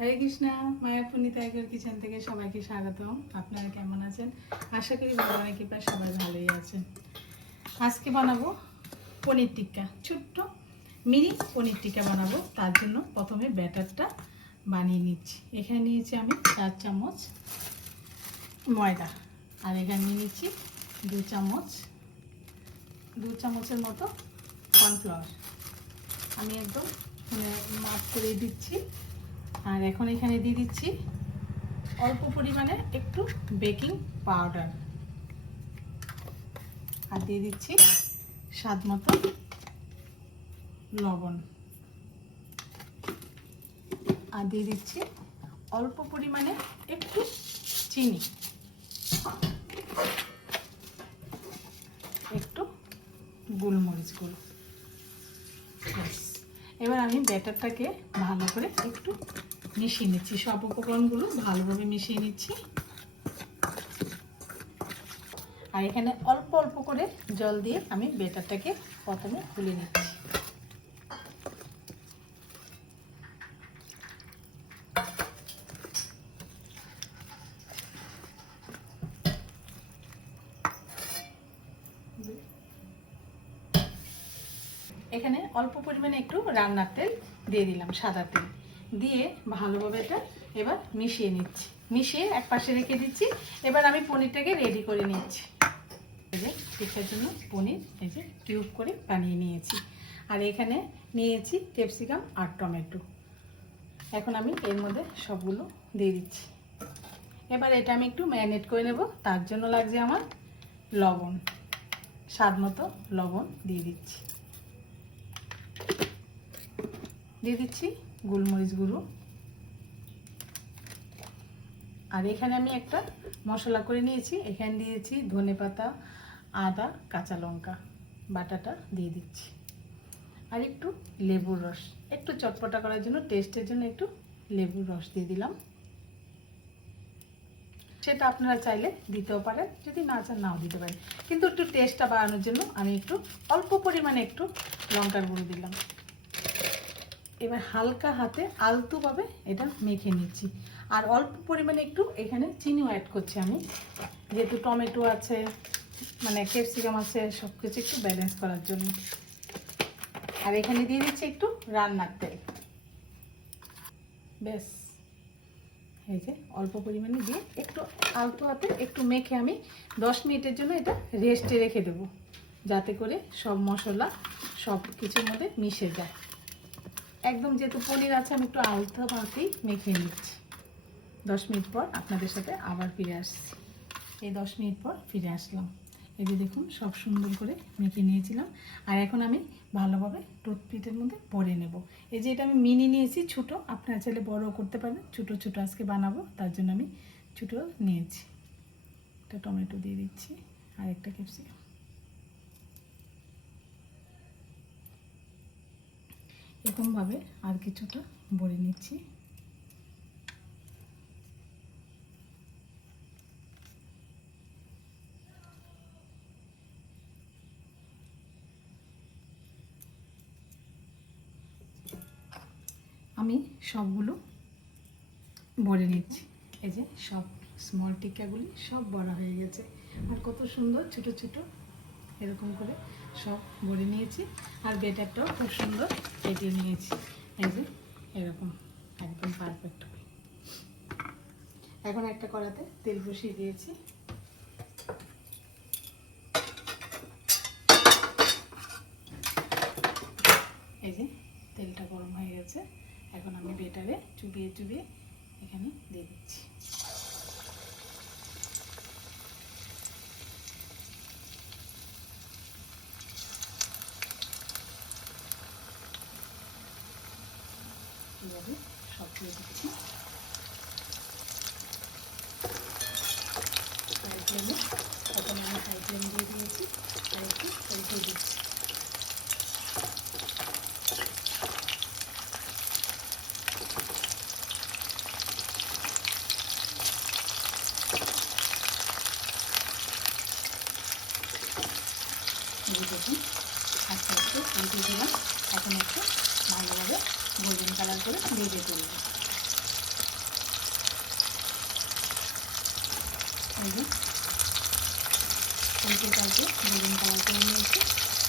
হরে Krishna, Mayapuri tiger kitchen থেকে সবাইকে স্বাগতম। আপনারা কেমন আছেন? আশা করি ভগবানের কৃপায় সবাই ভালোই আছেন। আজকে বানাবো পনির টিক্কা, ছোট্ট মিনি পনির টিক্কা বানাবো। তার জন্য প্রথমে ব্যাটারটা বানিয়ে নিচ্ছি। এখানে নিয়েছি আমি 4 চামচ ময়দা, আর এখানে নিয়ে নিচ্ছি 2 চামচের মতো কর্নফ্লাওয়ার। আমি একদম মাপ করে দিচ্ছি। আর এখন এখানে দিয়ে দিচ্ছি অল্প পরিমাণে একটু বেকিং পাউডার, আর দিয়ে দিচ্ছি স্বাদ মতো লবণ, আর দিয়ে দিচ্ছি অল্প পরিমাণে একটু চিনি, একটু গোলমরিচ গুঁড়ো। এবার আমি ব্যাটারটাকে ভালো করে একটু মিশিয়ে নিচ্ছি। সব উপকরণগুলো ভালোভাবে মিশিয়ে নিচ্ছি। আর এখানে অল্প অল্প করে জল দিয়ে আমি ব্যাটারটাকে প্রথমে গুলে নিচ্ছি। এখানে অল্প পরিমাণে একটু রান্নার তেল দিয়ে দিলাম, সাদা তেল দিয়ে ভালোভাবে এটা এবার মিশিয়ে নিচ্ছি। মিশিয়ে এক পাশে রেখে দিচ্ছি। এবার আমি পনিরটাকে রেডি করে নিচ্ছি। এই যে টিক্কার জন্য পনির এই যে কিউব করে বানিয়ে নিয়েছি। আর এখানে নিয়েছি ক্যাপসিকাম আর টমেটো। এখন আমি এর মধ্যে সবগুলো দিয়ে দিচ্ছি। এবার এটা আমি একটু ম্যারিনেট করে নেব। তার জন্য লাগছে আমার লবণ, স্বাদ মতো লবণ দিয়ে দিচ্ছি। দিয়ে দিচ্ছি গোলমরিচ গুঁড়ো। আর এখানে আমি একটা মশলা করে নিয়েছি। এখানে দিয়েছি ধনেপাতা, আদা, কাঁচা লঙ্কা বাটাটা দিয়ে দিচ্ছি। আর একটু লেবুর রস, একটু চটপটা করার জন্য, টেস্টের জন্য একটু লেবুর রস দিয়ে দিলাম। সেটা আপনারা চাইলে দিতেও পারেন, যদি না চান নাও দিতে পারেন, কিন্তু একটু টেস্টটা বাড়ানোর জন্য আমি একটু অল্প পরিমাণে একটু লঙ্কার গুঁড়ো দিলাম। এবার হালকা হাতে আলতোভাবে এটা মেখে নিচ্ছি। আর অল্প পরিমাণে একটু এখানে চিনিও অ্যাড করছি আমি, যেহেতু টমেটো আছে, মানে ক্যাপসিকাম আছে, সব কিছু একটু ব্যালেন্স করার জন্য। আর এখানে দিয়ে দিচ্ছি একটু রান্নার তেল। ব্যাস, এই যে অল্প পরিমাণে দিয়ে একটু আলতো হাতে একটু মেখে আমি 10 মিনিটের জন্য এটা রেস্টে রেখে দেবো, যাতে করে সব মশলা সব কিছুর মধ্যে মিশে যায়। একদম যেহেতু পনির আছে, আমি একটু আলতো হাতেই মেখে নিচ্ছি। 10 মিনিট পর আপনাদের সাথে আবার ফিরে আসছি। এই 10 মিনিট পর ফিরে আসলাম। এই যে দেখুন সব সুন্দর করে মেখে নিয়েছিলাম। আর এখন আমি ভালোভাবে টুথপিকের মধ্যে ভরে নেব। এই যে এটা আমি মিনি নিয়েছি, ছোটো, আপনারা চাইলে বড়ও করতে পারেন। ছোটো ছোটো আজকে বানাবো, তার জন্য আমি ছোটো নিয়েছি। একটা টমেটো দিয়ে দিচ্ছি, আর একটা ক্যাপসিকাম। এরকমভাবে আর কিছুটা ভরে নিচ্ছি। আমি সবগুলো ভরে নিচ্ছি। এই যে সব স্মল টিক্কাগুলি সব বড়া হয়ে গেছে। আর কত সুন্দর ছোট ছোট এরকম করে সব ভরে নিয়েছি। আর ব্যাটারটাও খুব সুন্দর ফেটিয়ে নিয়েছি। এই যে এরকম একদম পারফেক্ট। এখন একটা কড়াতে তেল বসিয়ে দিয়েছি। এই যে তেলটা গরম হয়ে গেছে। এখন আমি ব্যাটারে চুবিয়ে চুবিয়ে এখানে দিয়ে দিচ্ছি। এইভাবে সব দিয়ে দিচ্ছি। হাই ফ্লেমে, প্রথমে আমি হাই ফ্লেম দিয়ে দিয়েছি, আর একটু উল্টে দিচ্ছি। দেখুন আস্তে আস্তে উল্টে দিলাম। এখন একটু ভালোভাবে গোল্ডেন কালার করে ভেজে তুলব। এই যে উল্টে পাল্টে গোল্ডেন কালার করে নিয়েছি।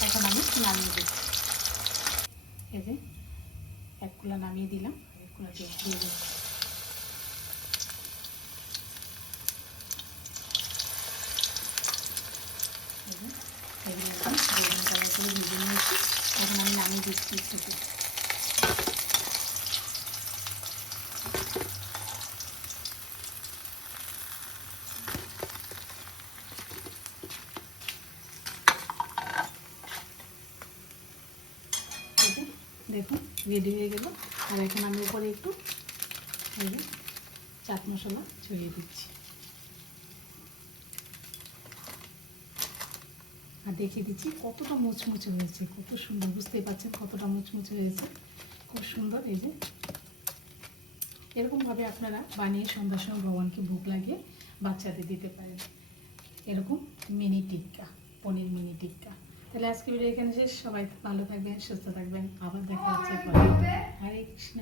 এখন আমি নামিয়ে দেব। এই যে এক কুলা নামিয়ে দিলাম, এক কুলা দিয়ে দেবো। এগুলো এখন গোল্ডেন কালার করে ভেজে নিয়েছি। এখন আমি নামিয়ে দিচ্ছি থেকে। দেখুন রেডি হয়ে গেল। আর এখন আমি উপরে একটু চাট মশলা ছড়িয়ে দিচ্ছি আর দেখিয়ে দিচ্ছি কতটা মুচমুচে হয়েছে, কত সুন্দর। বুঝতেই পারছেন কতটা মুচমুচে হয়েছে, খুব সুন্দর। এই যে এরকমভাবে আপনারা বানিয়ে সন্ধ্যার সময় ভগবানকে ভোগ লাগিয়ে বাচ্চাদের দিতে পারেন। এরকম মিনি টিক্কা, পনির মিনি টিক্কা। তাহলে আজকে ভিডিও এখানে শেষ। সবাই ভালো থাকবেন, সুস্থ থাকবেন। আবার দেখা হচ্ছে। হরে কৃষ্ণ।